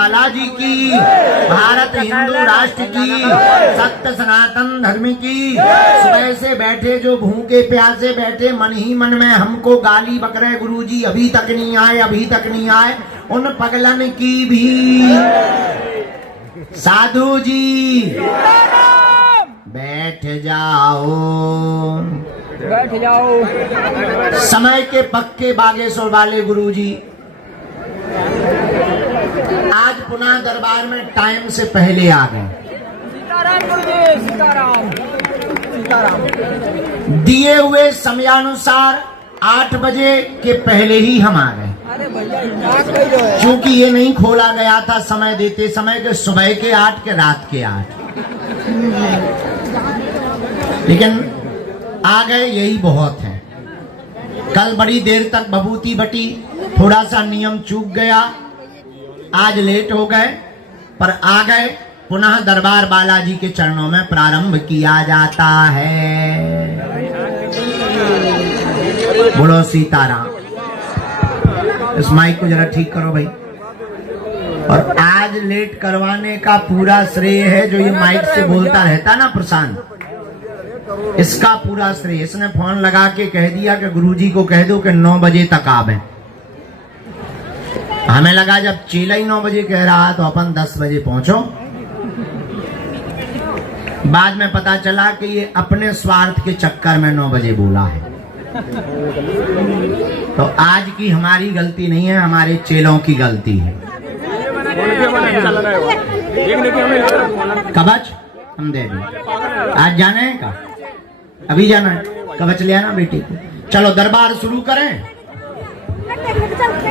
बालाजी की, भारत हिंदू राष्ट्र की, सत्य सनातन धर्म की। सुबह से बैठे जो भूखे प्यासे बैठे मन ही मन में हमको गाली बक रहे गुरुजी अभी तक नहीं आए, अभी तक नहीं आए, उन पगलन की भी साधु जी बैठ जाओ, बैठ जाओ। समय के पक्के बागेश्वर वाले गुरुजी आज पुनः दरबार में टाइम से पहले आ गए। सीताराम गुरुजी, सीताराम सीताराम। दिए हुए समयानुसार 8 बजे के पहले ही हम आ गए। अरे भैया क्योंकि ये नहीं खोला गया था समय देते समय के सुबह के 8 के रात के 8, लेकिन आ गए यही बहुत है। कल बड़ी देर तक भभूति बटी, थोड़ा सा नियम चूक गया, आज लेट हो गए पर आ गए। पुनः दरबार बालाजी के चरणों में प्रारंभ किया जाता है। बोलो सीताराम। इस माइक को जरा ठीक करो भाई। और आज लेट करवाने का पूरा श्रेय है जो ये माइक से बोलता रहता ना प्रशांत, इसका पूरा श्रेय। इसने फोन लगा के कह दिया कि गुरुजी को कह दो कि 9 बजे तक आवे। हमें लगा जब चेला ही 9 बजे कह रहा तो अपन 10 बजे पहुंचो। बाद में पता चला कि ये अपने स्वार्थ के चक्कर में 9 बजे बोला है। तो आज की हमारी गलती नहीं है, हमारे चेलों की गलती है। कवच हम दे दें। आज जाना है का? अभी जाना है? कवच ले आना बेटी को। चलो दरबार शुरू करें।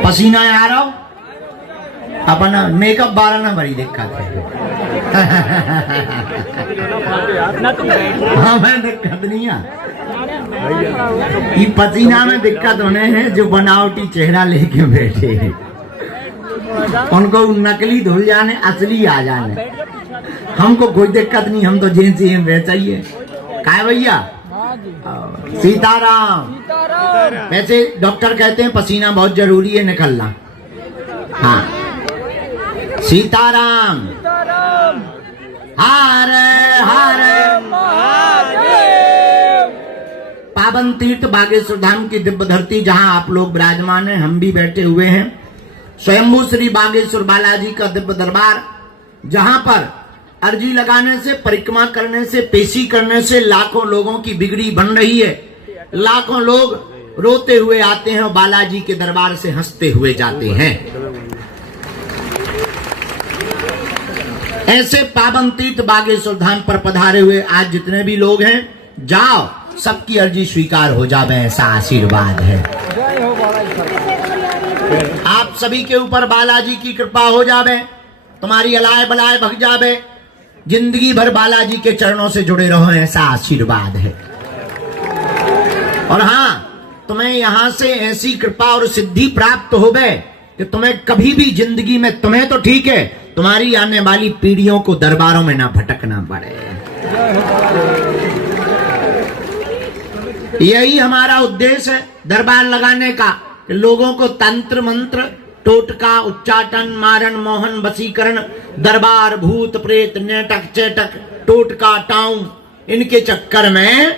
पसीना आ रहा हो अपना मेकअप 12 ना बड़ी दिक्कत है। हाँ मैं दिक्कत नहीं है, ये पसीना में दिक्कत होने हैं जो बनावटी चेहरा लेके बैठे हैं, उनको नकली धुल जाने असली आ जाने। हमको कोई दिक्कत नहीं, हम तो जेंस ही वैसा ही है। काय भैया सीताराम। वैसे डॉक्टर कहते हैं पसीना बहुत जरूरी है निकलना। हाँ सीताराम। हरे हरे पावन तीर्थ बागेश्वर धाम की दिव्य धरती जहां आप लोग विराजमान हैं, हम भी बैठे हुए हैं। स्वयंभू श्री बागेश्वर बालाजी का दिव्य दरबार, जहां पर अर्जी लगाने से, परिक्रमा करने से, पेशी करने से लाखों लोगों की बिगड़ी बन रही है। लाखों लोग रोते हुए आते हैं और बालाजी के दरबार से हंसते हुए जाते हैं। ऐसे पावन तीर्थ बागेश्वर धाम पर पधारे हुए आज जितने भी लोग हैं, जाओ सबकी अर्जी स्वीकार हो जावे, ऐसा आशीर्वाद है। आप सभी के ऊपर बालाजी की कृपा हो जावे, तुम्हारी अलाय बलाय भग जावे, जिंदगी भर बालाजी के चरणों से जुड़े रहो, ऐसा आशीर्वाद है। और हाँ, तुम्हें यहां से ऐसी कृपा और सिद्धि प्राप्त होवे कि तुम्हें कभी भी जिंदगी में, तुम्हें तो ठीक है, तुम्हारी आने वाली पीढ़ियों को दरबारों में ना भटकना पड़े। यही हमारा उद्देश्य है दरबार लगाने का, कि लोगों को तंत्र मंत्र, टोटका, उच्चाटन, मारण, मोहन, वशीकरण, दरबार, भूत प्रेत, नेटक चेटक, टोटका, टाउन, इनके चक्कर में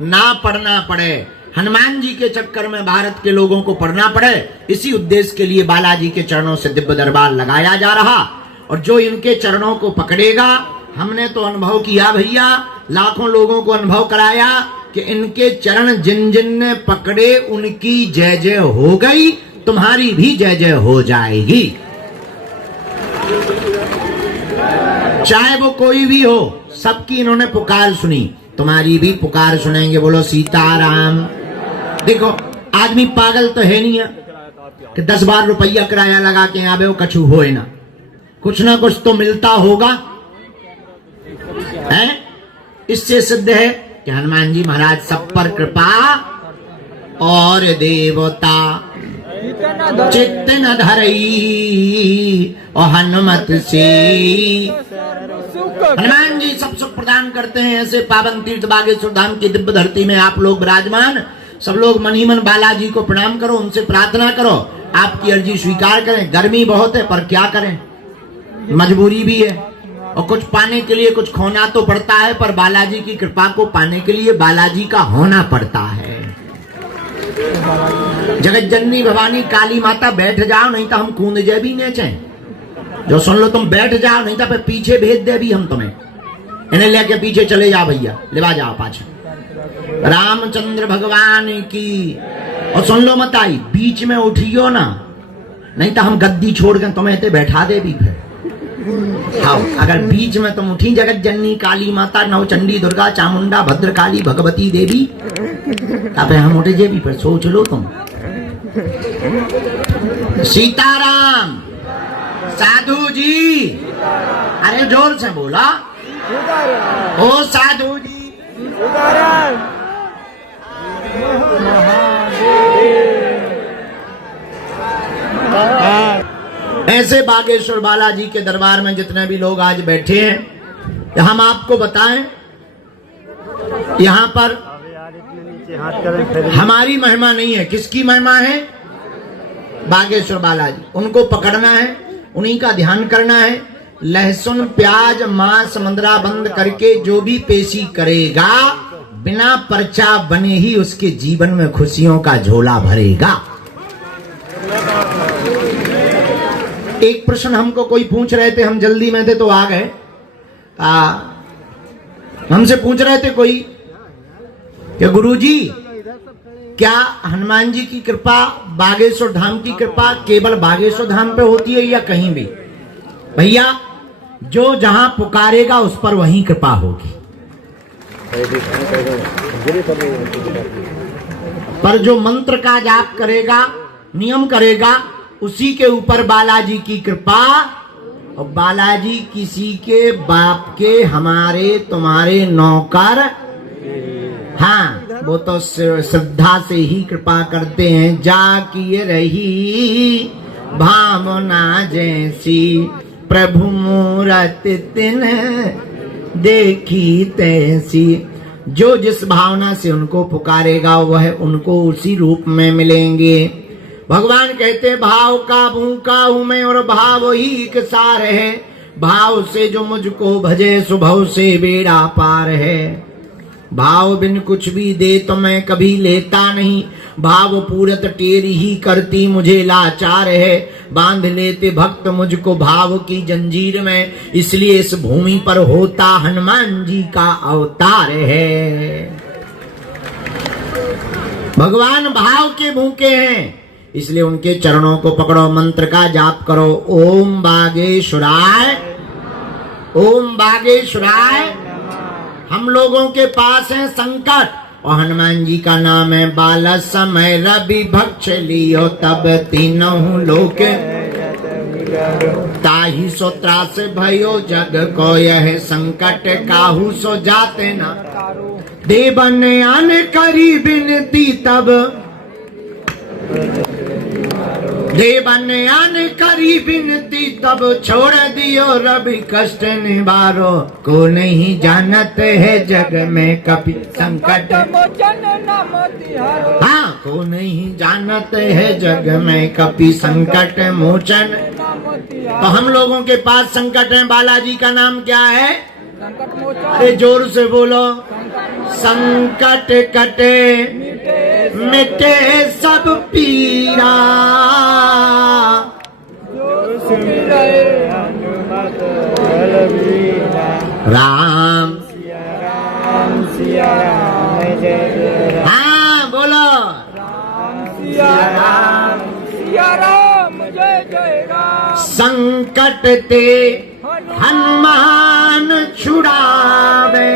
ना पड़ना पड़े, हनुमान जी के चक्कर में भारत के लोगों को पड़ना पड़े। इसी उद्देश्य के लिए बालाजी के चरणों से दिव्य दरबार लगाया जा रहा। और जो इनके चरणों को पकड़ेगा, हमने तो अनुभव किया भैया, लाखों लोगों को अनुभव कराया कि इनके चरण जिन जिन ने पकड़े उनकी जय जय हो गई, तुम्हारी भी जय जय हो जाएगी। चाहे वो कोई भी हो, सबकी इन्होंने पुकार सुनी, तुम्हारी भी पुकार सुनेंगे। बोलो सीताराम। देखो आदमी पागल तो है नहीं है कि 10-12 रुपया किराया लगा के आवे वो कछु होए ना, कुछ ना कुछ तो मिलता होगा है। इससे सिद्ध है कि हनुमान जी महाराज सब पर कृपा और देवता चित्त न धरई और हनुमत से। हनुमान जी सब सुख प्रदान करते हैं। ऐसे पावन तीर्थ बागेश्वर धाम की दिव्य धरती में आप लोग विराजमान, सब लोग मन ही मन बालाजी को प्रणाम करो, उनसे प्रार्थना करो आपकी अर्जी स्वीकार करें। गर्मी बहुत है पर क्या करें, मजबूरी भी है, और कुछ पाने के लिए कुछ खोना तो पड़ता है, पर बालाजी की कृपा को पाने के लिए बालाजी का होना पड़ता है। जगत जननी भवानी काली माता बैठ जाओ, नहीं तो हम कूद जाए भी नेचे। जो सुन लो तुम बैठ जाओ, नहीं तो फिर पीछे भेज दे भी हम तुम्हें। इन्हें लेके पीछे चले जाओ भैया, लेवा जाओ पाछे। रामचंद्र भगवान की। और सुन लो मत आई, बीच में उठियो ना, नहीं तो हम गद्दी छोड़ के तुम्हें इतने बैठा दे भी फिर। हाँ, अगर बीच में तुम उठी, जगत जननी काली माता, नवचंडी, दुर्गा, चामुंडा, भद्रकाली, भगवती देवी, तब हम उठे जे भी फिर। सोच लो तुम। सीताराम। साधु जी, अरे जोर से बोला। ओ साधु जी। ऐसे बागेश्वर बालाजी के दरबार में जितने भी लोग आज बैठे हैं, हम आपको बताएं, यहाँ पर हमारी महिमा नहीं है। किसकी महिमा है? बागेश्वर बालाजी। उनको पकड़ना है, उन्हीं का ध्यान करना है। लहसुन, प्याज, मांस, मंदरा बंद करके जो भी पेशी करेगा, बिना पर्चा बने ही उसके जीवन में खुशियों का झोला भरेगा। एक प्रश्न हमको कोई पूछ रहे थे, हम जल्दी में थे तो आ गए। हमसे पूछ रहे थे कोई कि गुरुजी, क्या हनुमान जी की कृपा, बागेश्वर धाम की कृपा केवल बागेश्वर धाम पे होती है या कहीं भी? भैया, जो जहां पुकारेगा उस पर वहीं कृपा होगी, पर जो मंत्र का जाप करेगा, नियम करेगा, उसी के ऊपर बालाजी की कृपा। और बालाजी किसी के बाप के, हमारे तुम्हारे नौकर। हाँ, वो तो श्रद्धा से ही कृपा करते हैं। जाकिए रही भावना जैसी, प्रभु मूरत तिन देखी तैसी। जो जिस भावना से उनको पुकारेगा वह उनको उसी रूप में मिलेंगे। भगवान कहते, भाव का भूखा हूं मैं और भाव ही एक सार है। भाव से जो मुझको भजे, सुभव से बेड़ा पार है। भाव बिन कुछ भी दे तो मैं कभी लेता नहीं। भाव पूरत टेरी ही करती मुझे लाचार है। बांध लेते भक्त मुझको भाव की जंजीर में, इसलिए इस भूमि पर होता हनुमान जी का अवतार है। भगवान भाव के भूखे हैं, इसलिए उनके चरणों को पकड़ो, मंत्र का जाप करो। ओम बागेश्वराय, ओम बागेश्वराय। हम लोगों के पास है संकट, और हनुमान जी का नाम है बाला समय रवि भक्ष लियो तब तीनों लोक ताही सो त्रास भयो जग को यह संकट काहू सो जाते ना। देवन आन करी बिनती तब, देवन आन करी बिनती तब छोड़ दियो रवि कष्ट निवारो। को नहीं जानत है जग में कभी संकट मोचन। हाँ, को नहीं जानत है जग में कभी संकट मोचन। तो हम लोगों के पास संकट है। बालाजी का नाम क्या है? अरे जोर से बोलो। संकट कटे मिटे सब पीरा, राम सिया राम जय। हाँ बोलो, राम सिया राम जय जय राम। संकट ते हनुमान छुड़ावे,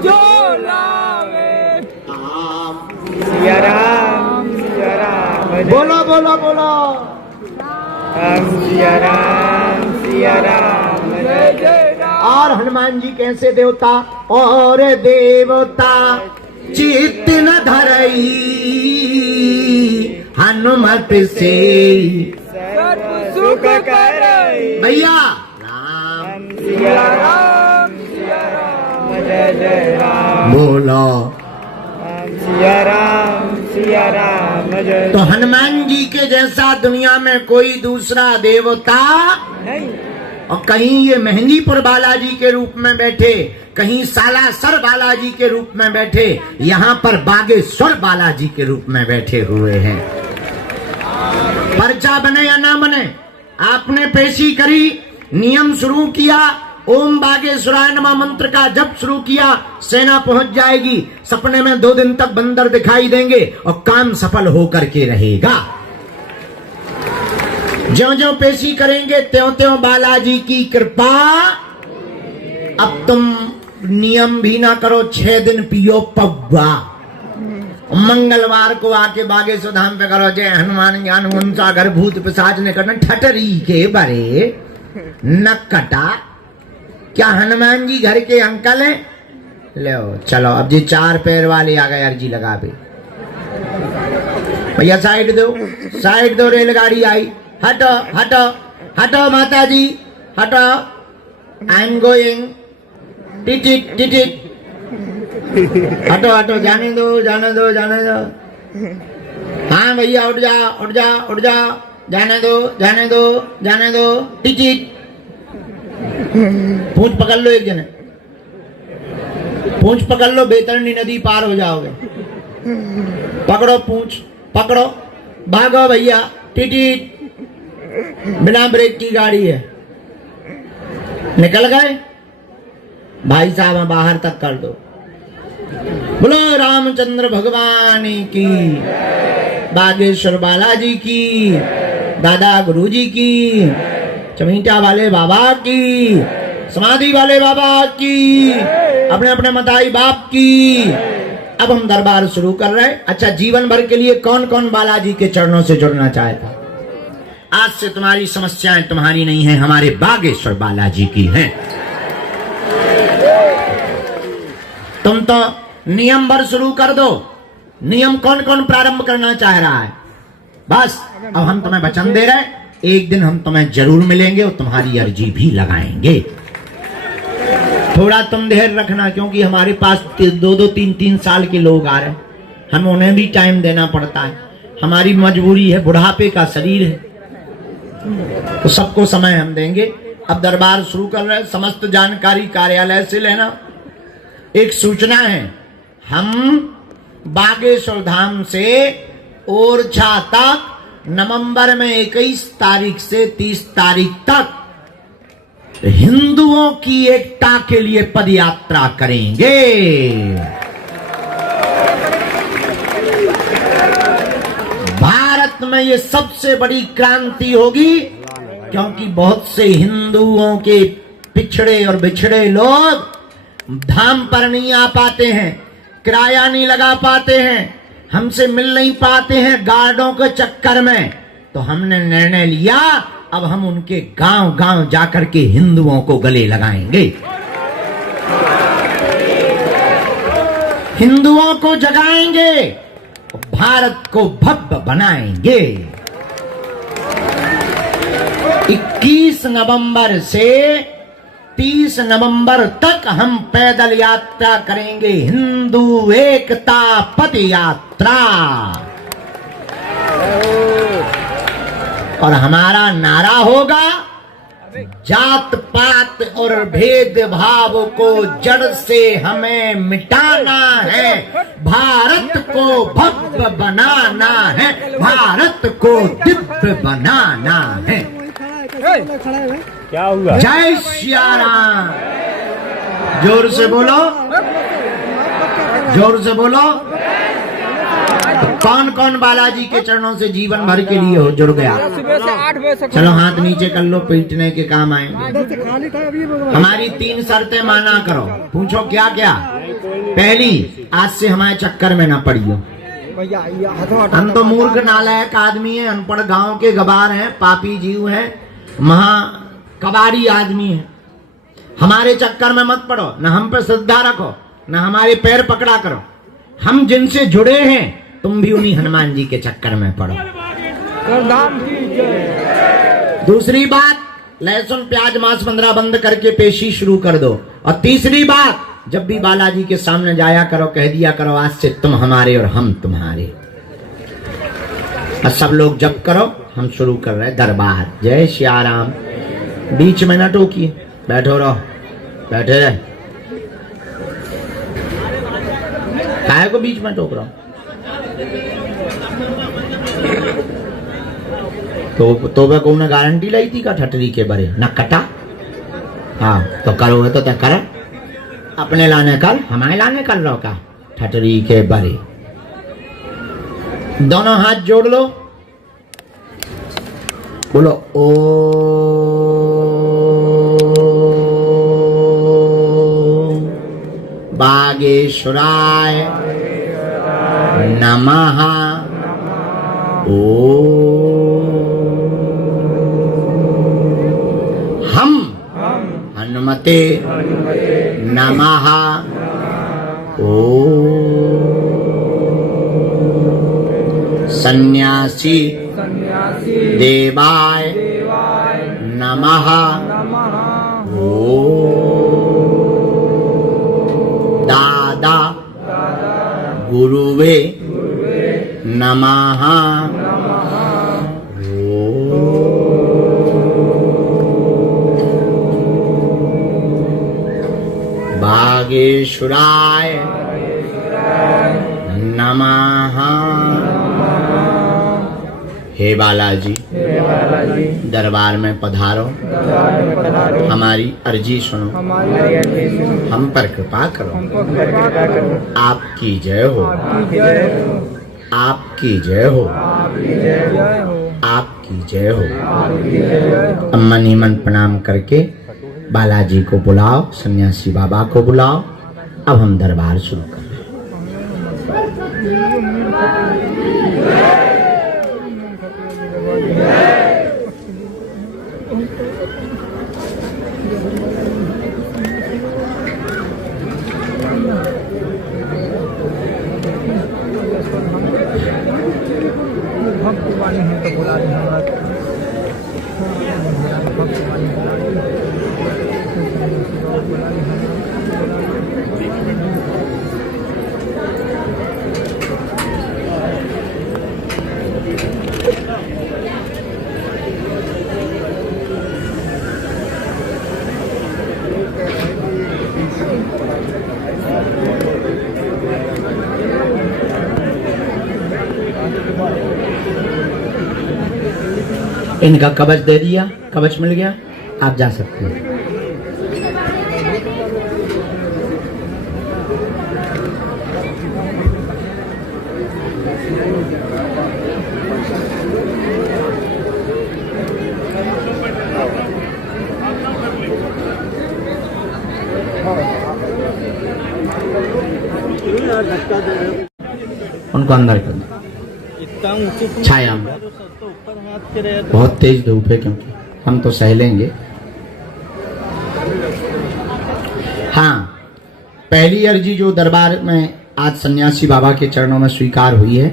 जो लावे। सिया राम बोलो बोलो बोलो। सिया राम जय जय राम। और हनुमान जी कैसे देवता? और देवता चित्त न धरई, हनुमत से सर्व सुख करई। भैया राम सिया राम जय जय राम बोलो। सिया राम जय। तो हनुमान जी के जैसा दुनिया में कोई दूसरा देवता नहीं। और कहीं ये मेहंदीपुर बालाजी के रूप में बैठे, कहीं सालासर बालाजी के रूप में बैठे, यहाँ पर बागेश्वर बालाजी के रूप में बैठे हुए हैं। पर्चा बने या ना बने, आपने पेशी करी, नियम शुरू किया, ओम बागेश्वराय नमः मंत्र का जप शुरू किया, सेना पहुंच जाएगी। सपने में 2 दिन तक बंदर दिखाई देंगे और काम सफल होकर के रहेगा। ज्यों ज्यों पेशी करेंगे त्यों त्यों बालाजी की कृपा। अब तुम नियम भी ना करो, 6 दिन पियो पब्बा, मंगलवार को आके बागेश्वर धाम पे करो जय हनुमान ज्ञान गुण सागर भूत पिशाच ने करना ठटरी के बरे न कटा। क्या हनुमान जी घर के अंकल हैं? लो चलो अब जी 4 पैर वाले आ गए, अर्जी लगा पे भैया साइड दो, रेलगाड़ी आई, हटो हटो हटो माता जी हटो, आई एम गोइंग, टिटिट टिटिट, हटो हटो, जाने दो जाने दो जाने दो। हाँ भैया उठ जा उठ जा उठ जा, जाने दो जाने दो जाने दो, टिटिट। पूंछ पकड़ लो, एक जने पूंछ पकड़ लो, बैतरणी नदी पार हो जाओगे। पकड़ो पूंछ पकड़ो, भागो भैया, टिटिट, बिना ब्रेक की गाड़ी है। निकल गए भाई साहब, बाहर तक कर दो। बोलो रामचंद्र भगवान की, बागेश्वर बालाजी की, दादा गुरुजी की, चमीटा वाले बाबा की, समाधि वाले बाबा की, अपने अपने मताई बाप की। अब हम दरबार शुरू कर रहे हैं। अच्छा, जीवन भर के लिए कौन कौन बालाजी के चरणों से जुड़ना चाहता? आज से तुम्हारी समस्याएं तुम्हारी नहीं है, हमारे बागेश्वर बालाजी की हैं। तुम तो नियम भर शुरू कर दो। नियम कौन कौन प्रारंभ करना चाह रहा है? बस अब हम तुम्हें वचन दे रहे हैं, एक दिन हम तुम्हें जरूर मिलेंगे और तुम्हारी अर्जी भी लगाएंगे। थोड़ा तुम धैर्य रखना, क्योंकि हमारे पास 2-2, 3-3 साल के लोग आ रहे हैं, हम उन्हें भी टाइम देना पड़ता है। हमारी मजबूरी है, बुढ़ापे का शरीर है, तो सबको समय हम देंगे। अब दरबार शुरू कर रहे हैं, समस्त जानकारी कार्यालय से लेना। एक सूचना है, हम बागेश्वर धाम से ओरछा तक नवंबर में 21 तारीख से 30 तारीख तक हिंदुओं की एकता के लिए पदयात्रा करेंगे। भारत में ये सबसे बड़ी क्रांति होगी, क्योंकि बहुत से हिंदुओं के पिछड़े और बिछड़े लोग धाम पर नहीं आ पाते हैं, किराया नहीं लगा पाते हैं, हमसे मिल नहीं पाते हैं गार्डों के चक्कर में। तो हमने निर्णय लिया, अब हम उनके गांव गांव जाकर के हिंदुओं को गले लगाएंगे, हिंदुओं को जगाएंगे, भारत को भव्य बनाएंगे। 21 नवंबर से 30 नवंबर तक हम पैदल यात्रा करेंगे, हिंदू एकता पद यात्रा। और हमारा नारा होगा, जात पात और भेदभाव को जड़ से हमें मिटाना है, भारत को भव्य बनाना है, भारत को दिव्य बनाना है। क्या हुआ? जय सिया राम। जोर से बोलो, जोर से बोलो। तो कौन कौन बालाजी के चरणों से जीवन भर के लिए हो जुड़ गया? सुबह से 8 बजे से चलो हाथ नीचे कर लो, पीटने के काम आएंगे। हमारी 3 शर्तें माना करो। पूछो क्या क्या? पहली, आज से हमारे चक्कर में ना पड़ियो। हम तो मूर्ख नालायक आदमी हैं, अनपढ़ गांव के गवार हैं, पापी जीव हैं, महा कबाड़ी आदमी हैं। हमारे चक्कर में मत पड़ो, न हम पे श्रद्धा रखो, न हमारे पैर पकड़ा करो। हम जिनसे जुड़े हैं, तुम भी उन्हीं हनुमान जी के चक्कर में पड़ो। दूसरी बात, लहसुन प्याज मांस 15 बंद करके पेशी शुरू कर दो। और तीसरी बात, जब भी बालाजी के सामने जाया करो, कह दिया करो आज से तुम हमारे और हम तुम्हारे। और सब लोग जप करो, हम शुरू कर रहे हैं दरबार। जय श्री राम। बीच में न टोकिए, बैठो रहो, बैठे रहे। काय को बीच में टोक रहा हूं? तो वह को गारंटी लाई थी का ठटरी के बरे न कटा। हाँ तो करोगे तो कर, अपने लाने कर, हमारे लाने कर लो का ठटरी के बरे। दोनों हाथ जोड़ लो, बोलो ओ बागेश्वराय नमः। ओ हम हनुमते नमः। ओ सन्यासी देवाय नमः। ओ दादा गुरुवे नमः। बागेश्वराय नमः। हे बालाजी, दरबार में पधारो, हमारी अर्जी सुनो, हम पर कृपा करो। आपकी जय हो, आपकी जय हो, आपकी जय हो। मन ही मन प्रणाम करके बालाजी को बुलाओ, सन्यासी बाबा को बुलाओ। अब हम दरबार शुरू कर रहे हैं। इनका कवच दे दिया, कवच मिल गया, आप जा सकते हैं। उनको अंदर कर दो छाया में। बहुत तेज धूप है, क्योंकि हम तो सह लेंगे। हाँ, पहली अर्जी जो दरबार में आज सन्यासी बाबा के चरणों में स्वीकार हुई है,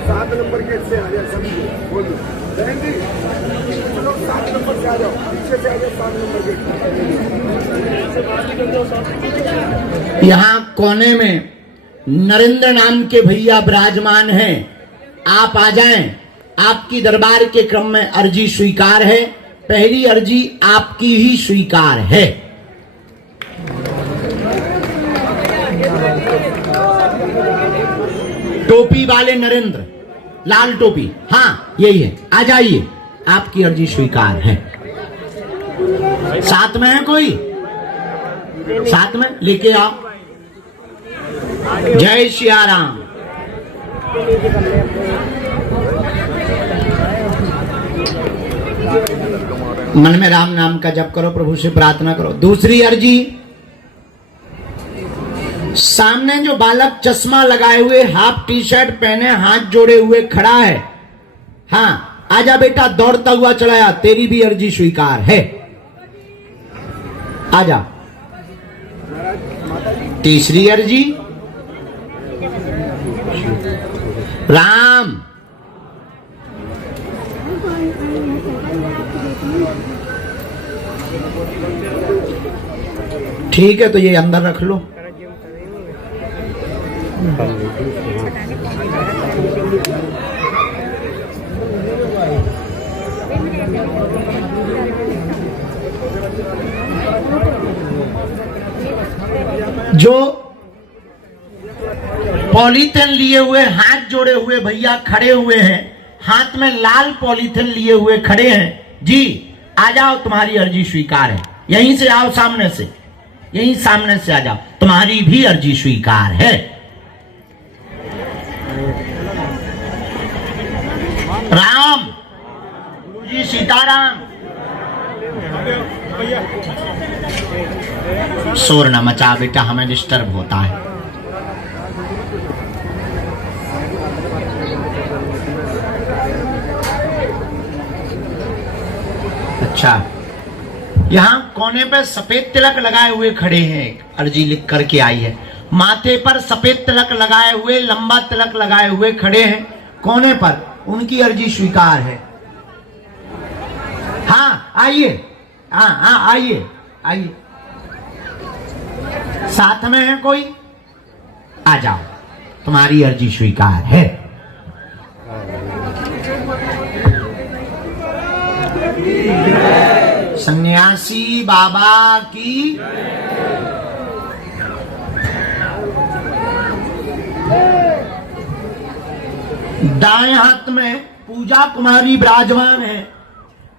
7 नंबर गेट से आ जाओ सभी बोलो। बहन जी चलो 7 नंबर से आ जाओ, पीछे से आ जाओ 7 नंबर गेट। यहाँ कोने में नरेंद्र नाम के भैया विराजमान हैं, आप आ जाएं। आपकी दरबार के क्रम में अर्जी स्वीकार है। पहली अर्जी आपकी ही स्वीकार है। टोपी वाले नरेंद्र, लाल टोपी, हाँ यही है, आ जाइए, आपकी अर्जी स्वीकार है। साथ में है कोई? साथ में लेके आओ। जय श्री राम। मन में राम नाम का जप करो, प्रभु से प्रार्थना करो। दूसरी अर्जी, सामने जो बालक चश्मा लगाए हुए, हाफ टी शर्ट पहने, हाथ जोड़े हुए खड़ा है, हाँ आजा बेटा, दौड़ता हुआ चलाया, तेरी भी अर्जी स्वीकार है, आजा। तीसरी अर्जी, राम, ठीक है, तो ये अंदर रख लो। जो पॉलीथिन लिए हुए हाथ जोड़े हुए भैया खड़े हुए हैं, हाथ में लाल पॉलीथिन लिए हुए खड़े हैं, जी आ जाओ, तुम्हारी अर्जी स्वीकार है। यहीं से आओ, सामने से, यहीं सामने से आ जाओ, तुम्हारी भी अर्जी स्वीकार है। राम, गुरुजी सीताराम। शोर न मचा बेटा, हमें डिस्टर्ब होता है। अच्छा, यहां कोने पे सफेद तिलक लगाए हुए खड़े हैं, अर्जी लिख करके आई है। माथे पर सफेद तिलक लगाए हुए, लंबा तिलक लगाए हुए खड़े हैं कोने पर, उनकी अर्जी स्वीकार है। हाँ आइए, हाँ आइए आइए। साथ में है कोई? आ जाओ, तुम्हारी अर्जी स्वीकार है। सन्यासी बाबा की दाएं हाथ में पूजा कुमारी विराजमान है,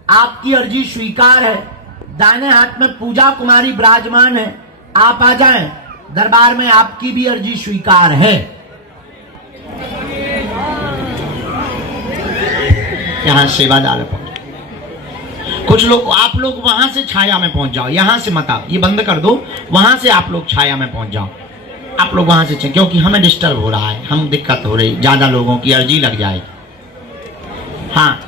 आपकी अर्जी स्वीकार है। दाहिने हाथ में पूजा कुमारी विराजमान है, आप आ जाएं, दरबार में आपकी भी अर्जी स्वीकार है। यहां सेवादार पहुंच, कुछ लोग, आप लोग वहां से छाया में पहुंच जाओ, यहां से मत आओ, ये बंद कर दो, वहां से आप लोग छाया में पहुंच जाओ। आप लोग वहां से, क्योंकि हमें डिस्टर्ब हो रहा है, हम दिक्कत हो रही, ज्यादा लोगों की अर्जी लग जाएगी। हाँ,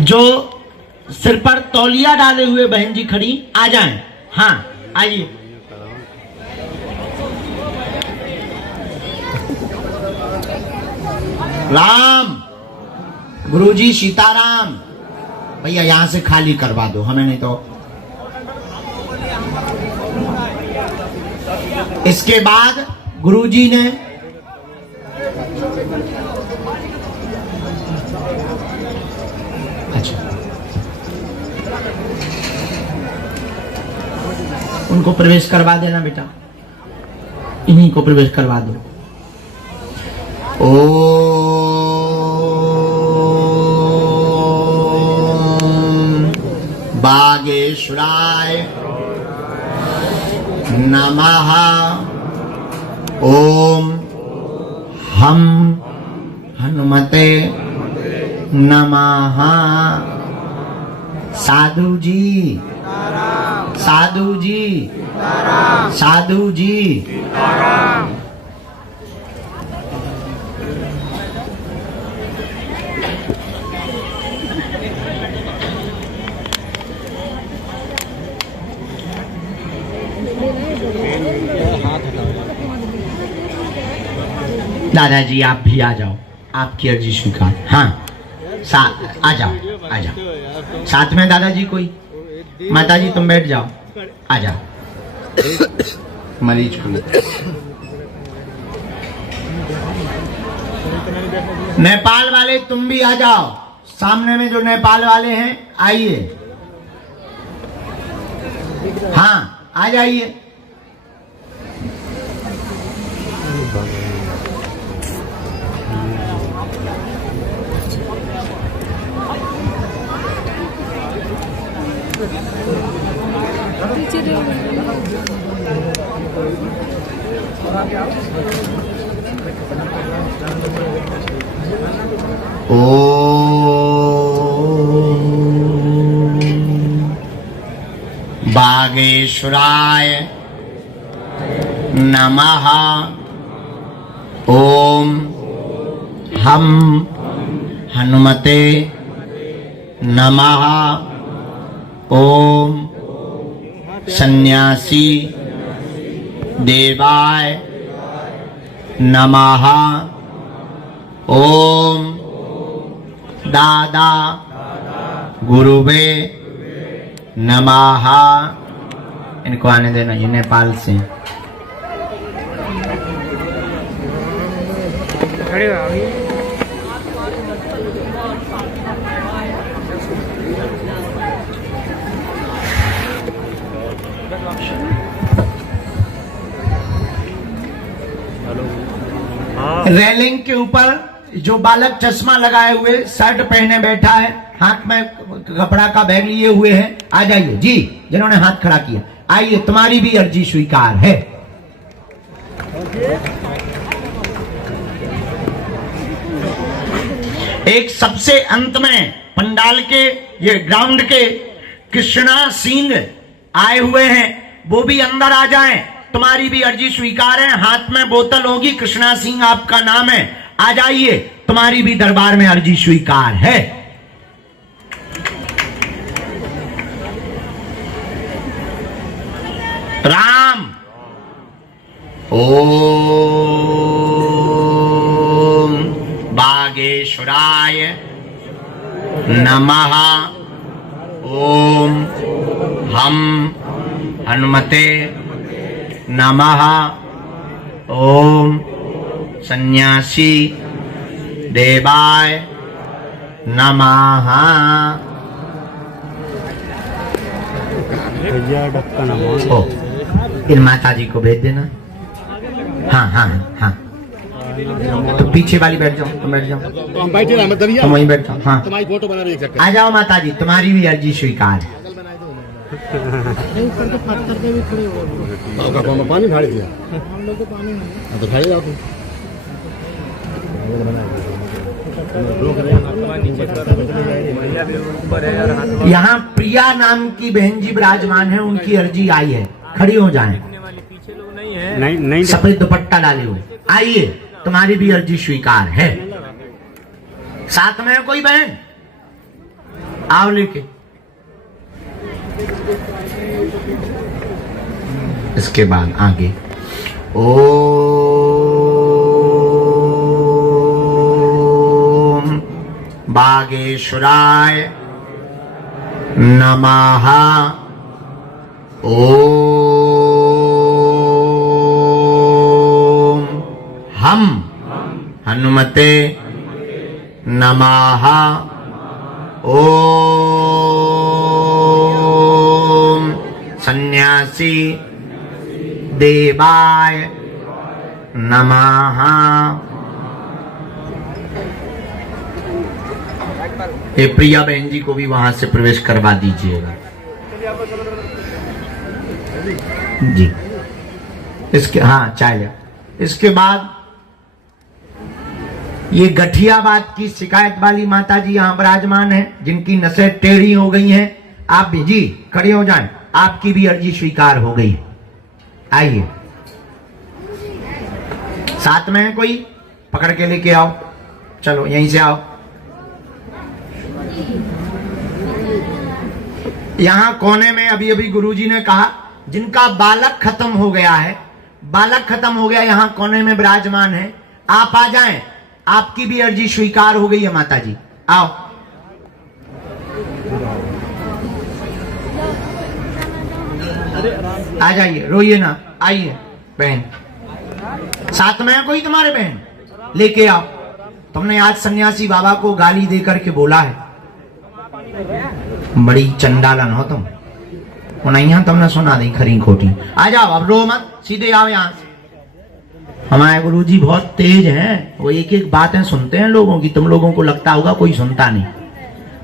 जो सिर पर तौलिया डाले हुए बहन जी खड़ी, आ जाएं। हाँ आइए। राम, गुरुजी सीताराम। भैया यहां से खाली करवा दो, हमें नहीं तो। इसके बाद गुरुजी ने अच्छा, उनको प्रवेश करवा देना बेटा, इन्हीं को प्रवेश करवा दो। बागेश्वराय नमः। ओम हम हनुमते नमः। साधु जी, साधु जी, साधु जी। दादाजी आप भी आ जाओ, आपकी अर्जी स्वीकार। हाँ आ जाओ, आ जाओ साथ में। दादाजी कोई, माताजी तुम बैठ जाओ, आ जाओ। मरीज को नेपाल वाले तुम भी आ जाओ, सामने में जो नेपाल वाले हैं आइए। हाँ आ जाइए। बागेश्वराय नमः। ओम हम हनुमते नमः। ओम सन्यासी देवाय नमः। ओम दादा गुरुवे नमः। इनको आने देना, ये नेपाल से। खड़े हो अभी। रेलिंग के ऊपर जो बालक चश्मा लगाए हुए शर्ट पहने बैठा है, हाथ में कपड़ा का बैग लिए हुए है, आ जाइए जी। जिन्होंने हाथ खड़ा किया आइए, तुम्हारी भी अर्जी स्वीकार है। एक सबसे अंत में पंडाल के ये ग्राउंड के कृष्णा सिंह आए हुए हैं, वो भी अंदर आ जाएं। तुम्हारी भी अर्जी स्वीकार है। हाथ में बोतल होगी, कृष्णा सिंह आपका नाम है, आ जाइए। तुम्हारी भी दरबार में अर्जी स्वीकार है। राम ओम बागेश्वराय नमः। ओम हम हनुमते नमः। ओम सन्यासी देवाय नमः। ओ, इन माता जी को भेज देना। हाँ हाँ हाँ, तो पीछे वाली बैठ जाओ, तुम बैठ जाओ, हम बैठे ना, तुम वहीं बैठ जाओ। हाँ, तुम्हारी फोटो बना देख सकते आ जाओ माता जी, तुम्हारी भी अर्जी स्वीकार है। पानी भाड़ दिया हम लोग को, पानी तो खाई जाओ। यहाँ प्रिया नाम की बहन जी विराजमान है, उनकी अर्जी आई है। खड़ी हो जाएं। नहीं सफेद दुपट्टा डाले हुए आइए, तुम्हारी भी अर्जी स्वीकार है। साथ में है कोई बहन, आओ लेके। इसके बाद आगे ओम बागेश्वराय नमः। ओम हम हनुमते नमः। ओम सन्यासी देवाय नमः। ये प्रिया बहन जी को भी वहां से प्रवेश करवा दीजिएगा जी। इसके हाँ चाय। इसके बाद ये गठियाबाद की शिकायत वाली माता जी यहाँ विराजमान है, जिनकी नसें टेढ़ी हो गई हैं। आप भी जी खड़े हो जाएं, आपकी भी अर्जी स्वीकार हो गई। आइए, साथ में है कोई, पकड़ के लेके आओ। चलो यहीं से आओ। यहां कोने में अभी अभी गुरुजी ने कहा जिनका बालक खत्म हो गया है, बालक खत्म हो गया, यहां कोने में विराजमान है। आप आ जाएं, आपकी भी अर्जी स्वीकार हो गई है माता जी। आओ, आ जाइए, रोइए ना, आइए बहन। साथ में है कोई तुम्हारे बहन, लेके आओ। तुमने आज सन्यासी बाबा को गाली दे करके बोला है, बड़ी चंडालन हो तुम। उन्हें तुमने सुना दी खरी खोटी। आ जाओ, अब रो मत, सीधे आओ यहाँ से। हमारे गुरुजी बहुत तेज हैं, वो एक एक बातें सुनते हैं लोगों की। तुम लोगों को लगता होगा कोई सुनता नहीं,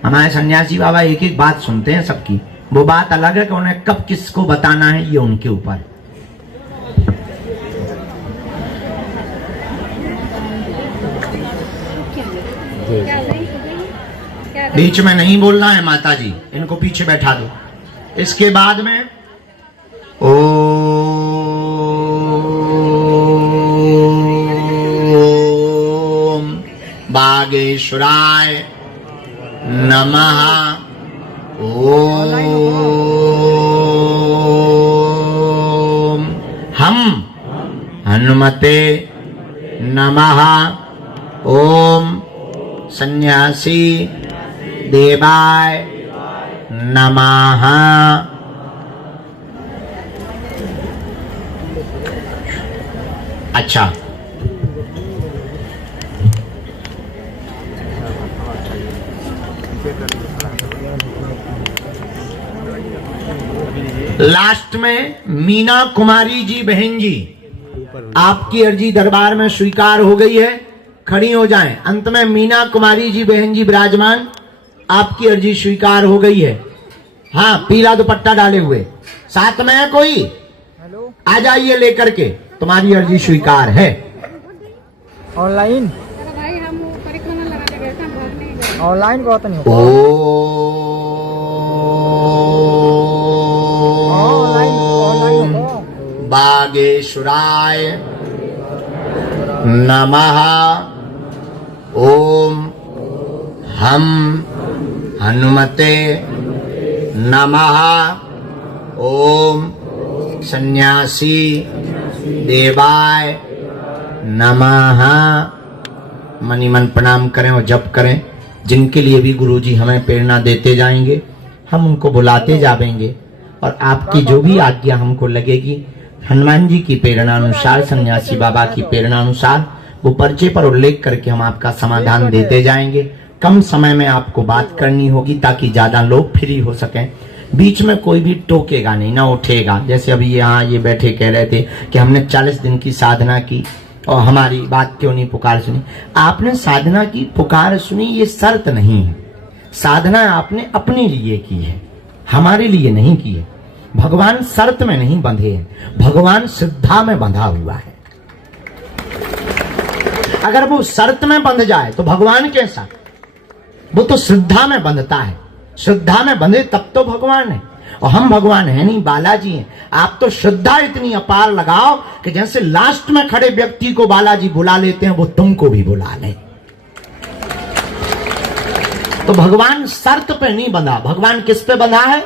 हमारे सन्यासी बाबा एक एक बात सुनते हैं सबकी। वो बात अलग है कि उन्हें कब किसको बताना है, ये उनके ऊपर। बीच में नहीं बोलना है माता जी, इनको पीछे बैठा दो। इसके बाद में ओम बागेश्वराय नमः। ओम हम हनुमते नमः। ओम सन्यासी देवाय नमः। अच्छा, लास्ट में मीना कुमारी जी बहन जी, आपकी अर्जी दरबार में स्वीकार हो गई है, खड़ी हो जाएं। अंत में मीना कुमारी जी बहन जी विराजमान, आपकी अर्जी स्वीकार हो गई है। हाँ, पीला दुपट्टा डाले हुए साथ में है कोई? हेलो, आ जाइए लेकर के, तुम्हारी अर्जी स्वीकार है। ऑनलाइन भाई हम परिक्रमा लगाने गए थे, हम भाग नहीं गए। ऑनलाइन को तो नहीं ओ ऑनलाइन बागेश्वराय नमः। ओम हम हनुमते नमः। ओम सन्यासी देवाय नमः। मनी मन प्रणाम करें और जप करें। जिनके लिए भी गुरुजी हमें प्रेरणा देते जाएंगे, हम उनको बुलाते जाएंगे और आपकी जो भी आज्ञा हमको लगेगी, हनुमान जी की प्रेरणा अनुसार, सन्यासी बाबा की प्रेरणा अनुसार, वो पर्चे पर उल्लेख करके हम आपका समाधान देते जाएंगे। कम समय में आपको बात करनी होगी ताकि ज्यादा लोग फ्री हो सकें। बीच में कोई भी टोकेगा नहीं, ना उठेगा। जैसे अभी यहाँ ये बैठे कह रहे थे कि हमने 40 दिन की साधना की और हमारी बात क्यों नहीं पुकार सुनी। आपने साधना की, पुकार सुनी, ये शर्त नहीं है। साधना आपने अपने लिए की है, हमारे लिए नहीं की है। भगवान शर्त में नहीं बंधे हैं, भगवान श्रद्धा में बंधा हुआ है। अगर वो शर्त में बंध जाए तो भगवान कैसा? वो तो श्रद्धा में बंधता है। श्रद्धा में बंधे तब तो भगवान है। और हम भगवान है नहीं, बालाजी हैं। आप तो श्रद्धा इतनी अपार लगाओ कि जैसे लास्ट में खड़े व्यक्ति को बालाजी बुला लेते हैं, वो तुमको भी बुला ले। तो भगवान शर्त पे नहीं बंधा। भगवान किस पे बंधा है?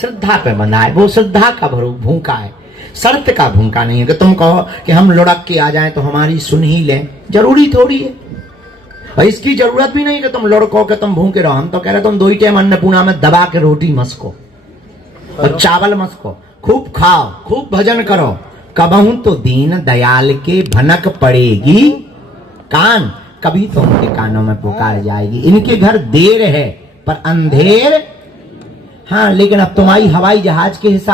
श्रद्धा पे बंधा है। वो श्रद्धा का भूखा है, शर्त का भूखा नहीं है। कि तुम कहो कि हम लुढ़क के आ जाएं तो हमारी सुन ही लें, जरूरी थोड़ी है। और इसकी जरूरत भी नहीं कि तुम लुढ़को कि तुम भूखे रहो। हम तो कह रहे तुम 2 टाइम अन्नपूर्णा में दबा के रोटी मस्को और चावल मस्को, खूब खाओ, खूब भजन करो। कबहू तो दीन दयाल के भनक पड़ेगी कान, कभी तो उनके कानों में पुकार जाएगी। इनके घर देर है पर अंधेर। हाँ, लेकिन अब तुम्हारी हवाई जहाज के हिसाब